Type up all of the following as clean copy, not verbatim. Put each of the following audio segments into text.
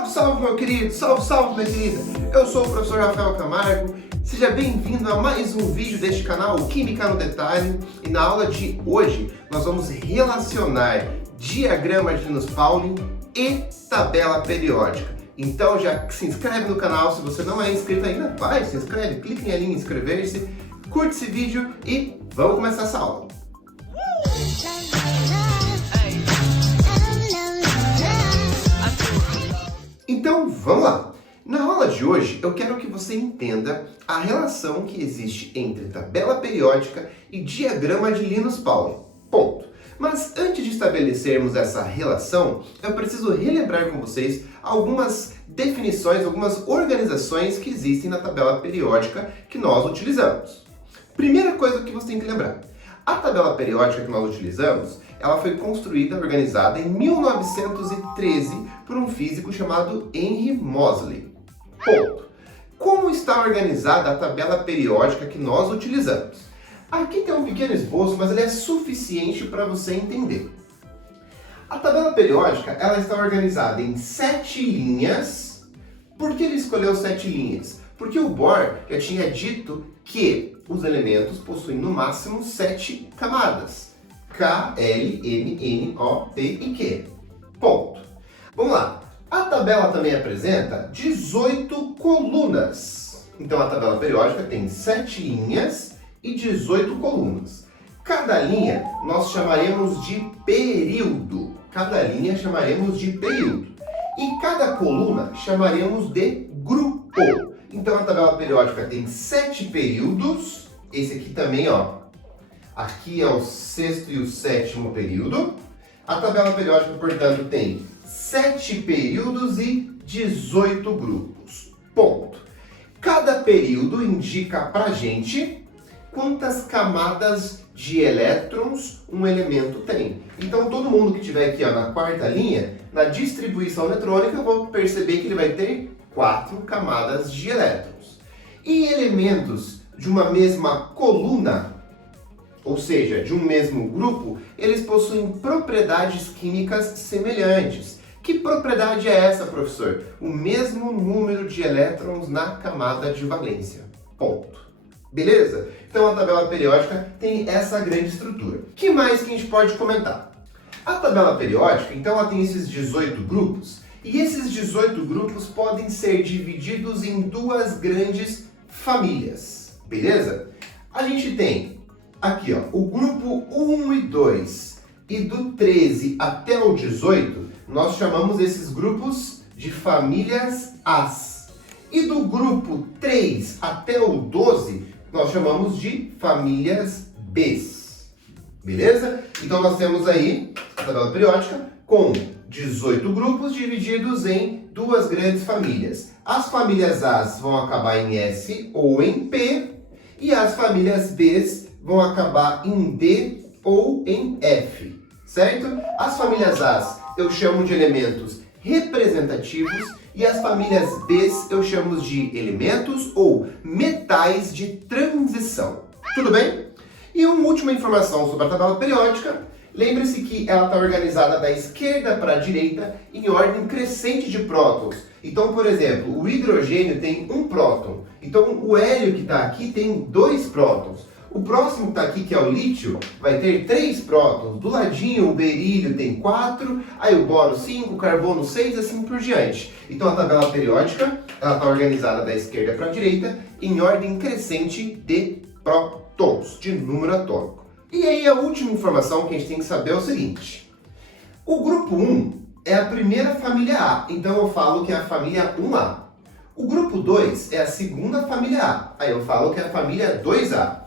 Salve, salve, meu querido! Salve, salve, minha querida! Eu sou o professor Rafael Camargo. Seja bem-vindo a mais um vídeo deste canal, Química no Detalhe. E na aula de hoje, nós vamos relacionar diagrama de Linus Pauling e tabela periódica. Então já se inscreve no canal, se você não é inscrito ainda, vai, se inscreve, clique ali em inscrever-se, curte esse vídeo e vamos começar essa aula. Então vamos lá! Na aula de hoje eu quero que você entenda a relação que existe entre tabela periódica e diagrama de Linus Pauling. Ponto. Mas antes de estabelecermos essa relação, eu preciso relembrar com vocês algumas definições, algumas organizações que existem na tabela periódica que nós utilizamos. Primeira coisa que você tem que lembrar. A tabela periódica que nós utilizamos, ela foi construída, organizada em 1913 por um físico chamado Henry Moseley. Ponto. Como está organizada a tabela periódica que nós utilizamos? Aqui tem um pequeno esboço, mas ele é suficiente para você entender. A tabela periódica, ela está organizada em 7 linhas. Por que ele escolheu 7 linhas? Porque o Bohr já tinha dito que os elementos possuem no máximo 7 camadas. K, L, M, N, O, P e Q. Ponto. Vamos lá. A tabela também apresenta 18 colunas. Então a tabela periódica tem 7 linhas e 18 colunas. Cada linha nós chamaremos de período. Cada linha chamaremos de período. E cada coluna chamaremos de grupo. Então a tabela periódica tem 7 períodos. Esse aqui também, ó. Aqui é o 6º e o 7º período. A tabela periódica, portanto, tem 7 períodos e 18 grupos. Ponto. Cada período indica pra gente quantas camadas de elétrons um elemento tem. Então, todo mundo que estiver aqui ó, na 4ª linha, na distribuição eletrônica, eu vou perceber que ele vai ter 4 camadas de elétrons. E elementos de uma mesma coluna, ou seja, de um mesmo grupo, eles possuem propriedades químicas semelhantes. Que propriedade é essa, professor? O mesmo número de elétrons na camada de valência. Ponto. Beleza? Então a tabela periódica tem essa grande estrutura. O que mais que a gente pode comentar? A tabela periódica, então, ela tem esses 18 grupos, e esses 18 grupos podem ser divididos em 2 grandes famílias. Beleza? A gente tem aqui ó, o grupo 1 e 2, e do 13 até o 18, nós chamamos esses grupos de famílias As. E do grupo 3 até o 12, nós chamamos de famílias Bs. Beleza? Então nós temos aí a tabela periódica com 18 grupos divididos em 2 grandes famílias. As famílias As vão acabar em S ou em P, e as famílias Bs vão acabar em D ou em F, certo? As famílias As eu chamo de elementos representativos e as famílias Bs eu chamo de elementos ou metais de transição. Tudo bem? E uma última informação sobre a tabela periódica. Lembre-se que ela está organizada da esquerda para a direita em ordem crescente de prótons. Então, por exemplo, o hidrogênio tem 1 próton. Então, o hélio que está aqui tem 2 prótons. O próximo que está aqui, que é o lítio, vai ter 3 prótons. Do ladinho, o berílio tem 4, aí o boro 5, o carbono 6, assim por diante. Então, a tabela periódica ela está organizada da esquerda para a direita em ordem crescente de prótons, de número atômico. E aí, a última informação que a gente tem que saber é o seguinte. O grupo 1 é a primeira família A, então eu falo que é a família 1A. O grupo 2 é a segunda família A, aí eu falo que é a família 2A.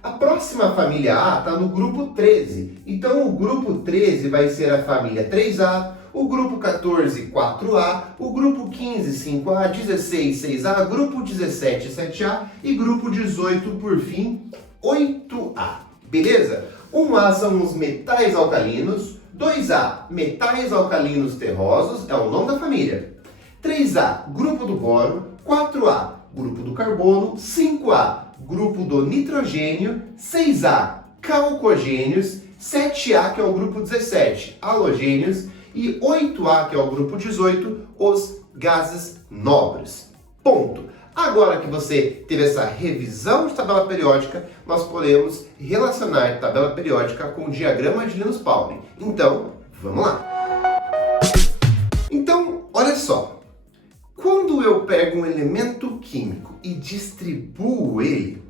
A próxima família A está no grupo 13, então o grupo 13 vai ser a família 3A, o grupo 14, 4A, o grupo 15, 5A, 16, 6A, grupo 17, 7A e grupo 18, por fim, 8A. Beleza? 1A são os metais alcalinos, 2A, metais alcalinos terrosos, é o nome da família. 3A, grupo do boro, 4A, grupo do carbono, 5A, grupo do nitrogênio, 6A, calcogênios, 7A, que é o grupo 17, halogênios, E 8A, que é o grupo 18, os gases nobres. Ponto. Agora que você teve essa revisão de tabela periódica, nós podemos relacionar tabela periódica com o diagrama de Linus Pauling. Então, vamos lá. Então, olha só. Quando eu pego um elemento químico e distribuo ele,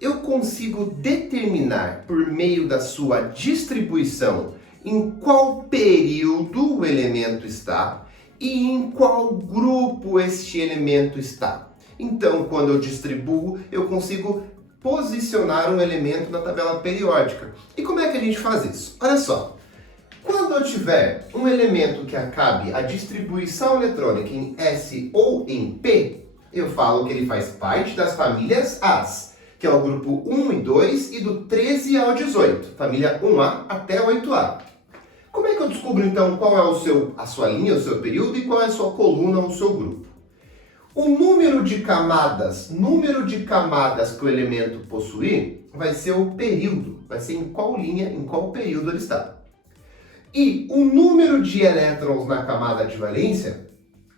eu consigo determinar por meio da sua distribuição em qual período o elemento está e em qual grupo este elemento está. Então, quando eu distribuo, eu consigo posicionar um elemento na tabela periódica. E como é que a gente faz isso? Olha só. Quando eu tiver um elemento que acabe a distribuição eletrônica em S ou em P, eu falo que ele faz parte das famílias As, que é o grupo 1 e 2 e do 13 ao 18, família 1A até 8A. Como é que eu descubro então qual é a sua linha, o seu período e qual é a sua coluna, o seu grupo? O número de camadas que o elemento possuir vai ser o período, vai ser em qual linha, em qual período ele está. E o número de elétrons na camada de valência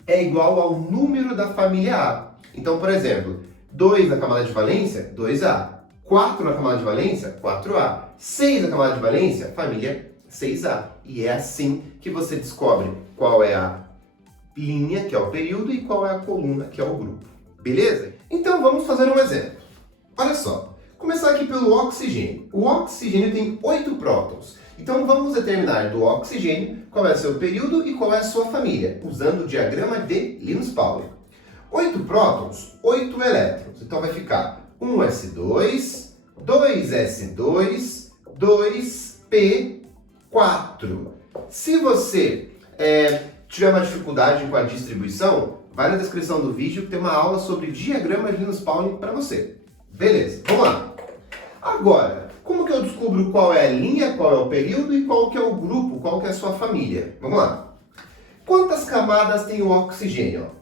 é igual ao número da família A. Então, por exemplo, 2 na camada de valência, 2A. 4 na camada de valência, 4A. 6 na camada de valência, família 6A. E é assim que você descobre qual é a linha, que é o período, e qual é a coluna, que é o grupo. Beleza? Então vamos fazer um exemplo. Olha só. Começar aqui pelo oxigênio. O oxigênio tem 8 prótons. Então vamos determinar do oxigênio qual é o seu período e qual é a sua família, usando o diagrama de Linus Pauling. 8 prótons, 8 elétrons. Então vai ficar 1s2, 2s2, 2p4. Se você tiver uma dificuldade com a distribuição, vai na descrição do vídeo que tem uma aula sobre diagrama de Linus Pauling para você. Beleza, vamos lá. Agora, como que eu descubro qual é a linha, qual é o período e qual que é o grupo, qual que é a sua família? Vamos lá. Quantas camadas tem o oxigênio?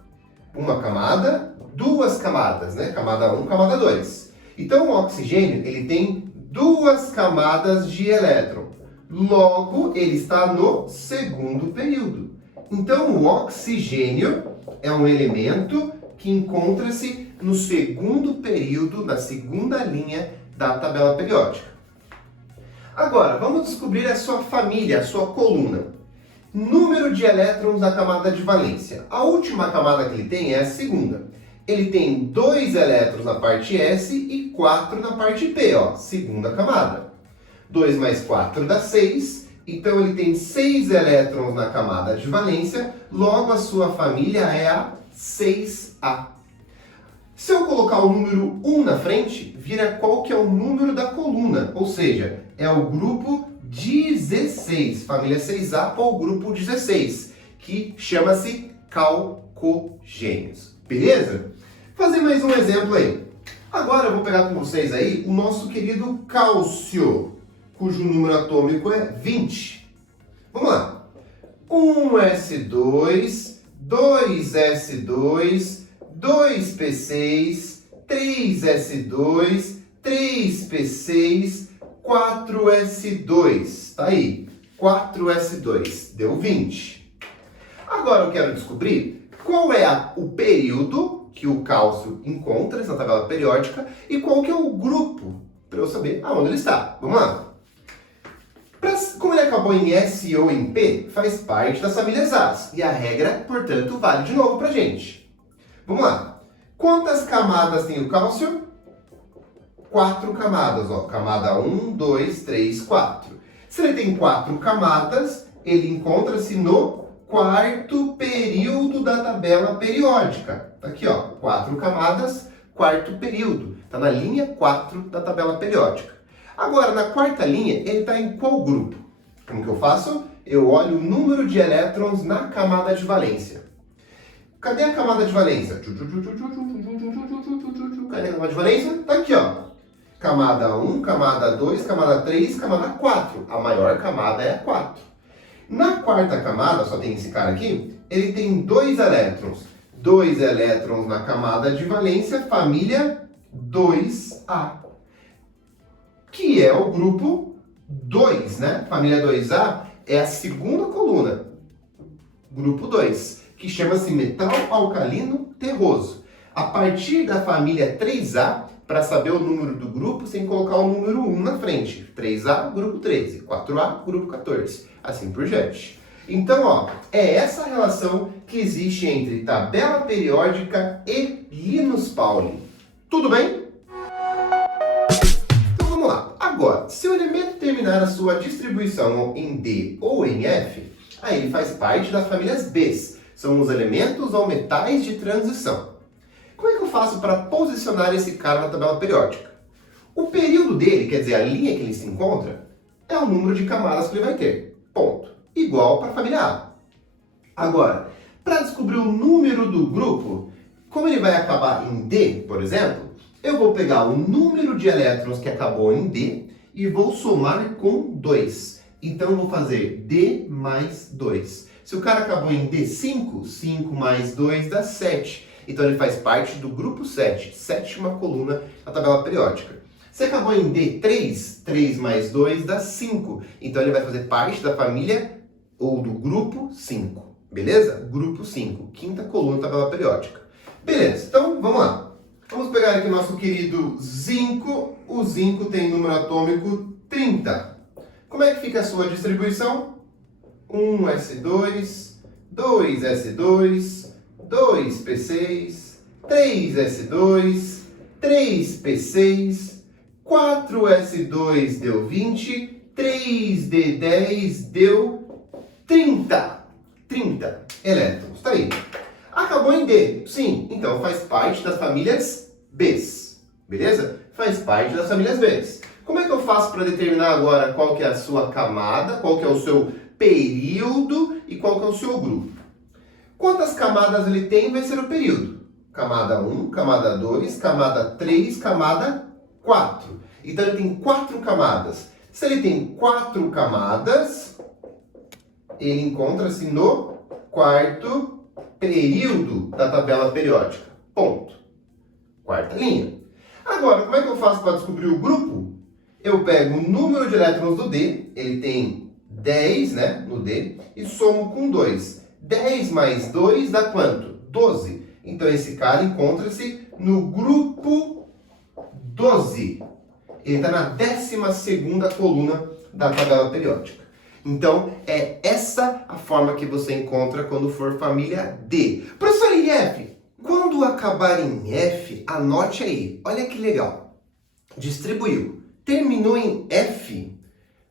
Uma camada, duas camadas, né? Camada 1, camada 2. Então, o oxigênio, ele tem 2 camadas de elétron. Logo, ele está no segundo período. Então, o oxigênio é um elemento que encontra-se no segundo período, na segunda linha da tabela periódica. Agora, vamos descobrir a sua família, a sua coluna. Número de elétrons na camada de valência. A última camada que ele tem é a segunda. Ele tem 2 elétrons na parte S e 4 na parte P, ó, segunda camada. 2 mais 4 dá 6, então ele tem 6 elétrons na camada de valência, logo a sua família é a 6A. Se eu colocar o número 1 na frente, vira qual que é o número da coluna, ou seja, é o grupo 16, família 6A ou grupo 16, que chama-se calcogênios. Beleza? Vou fazer mais um exemplo aí. Agora eu vou pegar com vocês aí o nosso querido cálcio, cujo número atômico é 20. Vamos lá. 1s2, 2s2, 2p6, 3s2, 3p6, 4s2. Tá aí. 4s2. Deu 20. Agora eu quero descobrir qual é o período que o cálcio encontra na tabela periódica e qual que é o grupo, para eu saber aonde ele está. Vamos lá. Como ele acabou em S ou em P, faz parte das famílias As. E a regra, portanto, vale de novo para a gente. Vamos lá. Quantas camadas tem o cálcio? 4 camadas. Ó. Camada 1, 2, 3, 4. Se ele tem 4 camadas, ele encontra-se no quarto período da tabela periódica. Tá aqui, ó. 4 camadas, quarto período. Está na linha 4 da tabela periódica. Agora, na quarta linha, ele está em qual grupo? Como que eu faço? Eu olho o número de elétrons na camada de valência. Cadê a camada de valência? Cadê a camada de valência? Está aqui, ó. Camada 1, camada 2, camada 3, camada 4. A maior camada é a 4. Na quarta camada, só tem esse cara aqui, ele tem 2 elétrons. 2 elétrons na camada de valência, família 2A. Que é o grupo 2, né? Família 2A é a segunda coluna. grupo 2, que chama-se metal alcalino terroso. A partir da família 3A, para saber o número do grupo, sem colocar o número 1 na frente. 3A, grupo 13, 4A, grupo 14, assim por diante. Então, ó, é essa relação que existe entre tabela periódica e Linus Pauling. Tudo bem? Então vamos lá. Agora, se o elemento terminar a sua distribuição em D ou em F, aí ele faz parte das famílias Bs. São os elementos ou metais de transição. Como é que eu faço para posicionar esse cara na tabela periódica? O período dele, quer dizer, a linha que ele se encontra, é o número de camadas que ele vai ter. Ponto. Igual para a família A. Agora, para descobrir o número do grupo, como ele vai acabar em D, por exemplo, eu vou pegar o número de elétrons que acabou em D e vou somar com 2. Então, eu vou fazer D mais 2. Se o cara acabou em D5, 5 mais 2 dá 7. Então, ele faz parte do grupo 7, sétima coluna da tabela periódica. Se acabou em D3, 3 mais 2 dá 5. Então, ele vai fazer parte da família ou do grupo 5. Beleza? Grupo 5, quinta coluna da tabela periódica. Beleza, então vamos lá. Vamos pegar aqui o nosso querido zinco. O zinco tem número atômico 30. Como é que fica a sua distribuição? 1s2, 2s2, 2p6, 3s2, 3p6, 4s2 deu 20, 3d10 deu 30. 30 elétrons. Tá aí. Acabou em D. Sim, então faz parte das famílias Bs. Beleza? Faz parte das famílias Bs. Como é que eu faço para determinar agora qual que é a sua camada, qual que é o seu período e qual que é o seu grupo? Quantas camadas ele tem vai ser o período. Camada 1, camada 2, camada 3, camada 4. Então ele tem 4 camadas. Se ele tem 4 camadas, ele encontra-se no quarto período da tabela periódica. Ponto. Quarta linha. Agora, como é que eu faço para descobrir o grupo? Eu pego o número de elétrons do D, ele tem 10, né, no D, e somo com 2. 10 mais 2 dá quanto? 12. Então, esse cara encontra-se no grupo 12. Ele está na 12ª coluna da tabela periódica. Então, é essa a forma que você encontra quando for família D. Professor, em F? Quando acabar em F, anote aí. Olha que legal. Distribuiu. Terminou em F,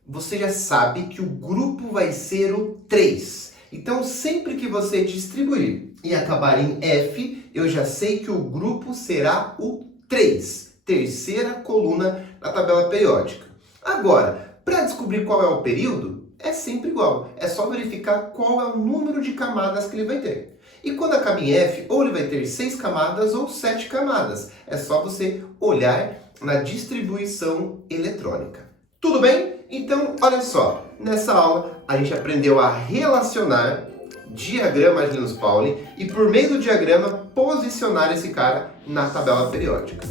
você já sabe que o grupo vai ser o 3. Então, sempre que você distribuir e acabar em F, eu já sei que o grupo será o 3. Terceira coluna da tabela periódica. Agora, para descobrir qual é o período, é sempre igual. É só verificar qual é o número de camadas que ele vai ter. E quando acaba em F, ou ele vai ter 6 camadas ou 7 camadas. É só você olhar na distribuição eletrônica. Tudo bem? Então, olha só. Nessa aula, a gente aprendeu a relacionar diagrama de Linus Pauling e, por meio do diagrama, posicionar esse cara na tabela periódica.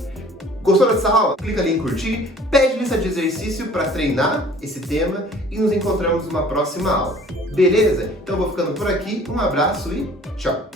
Gostou dessa aula? Clica ali em curtir, pede lista de exercício para treinar esse tema e nos encontramos numa próxima aula. Beleza? Então eu vou ficando por aqui, um abraço e tchau!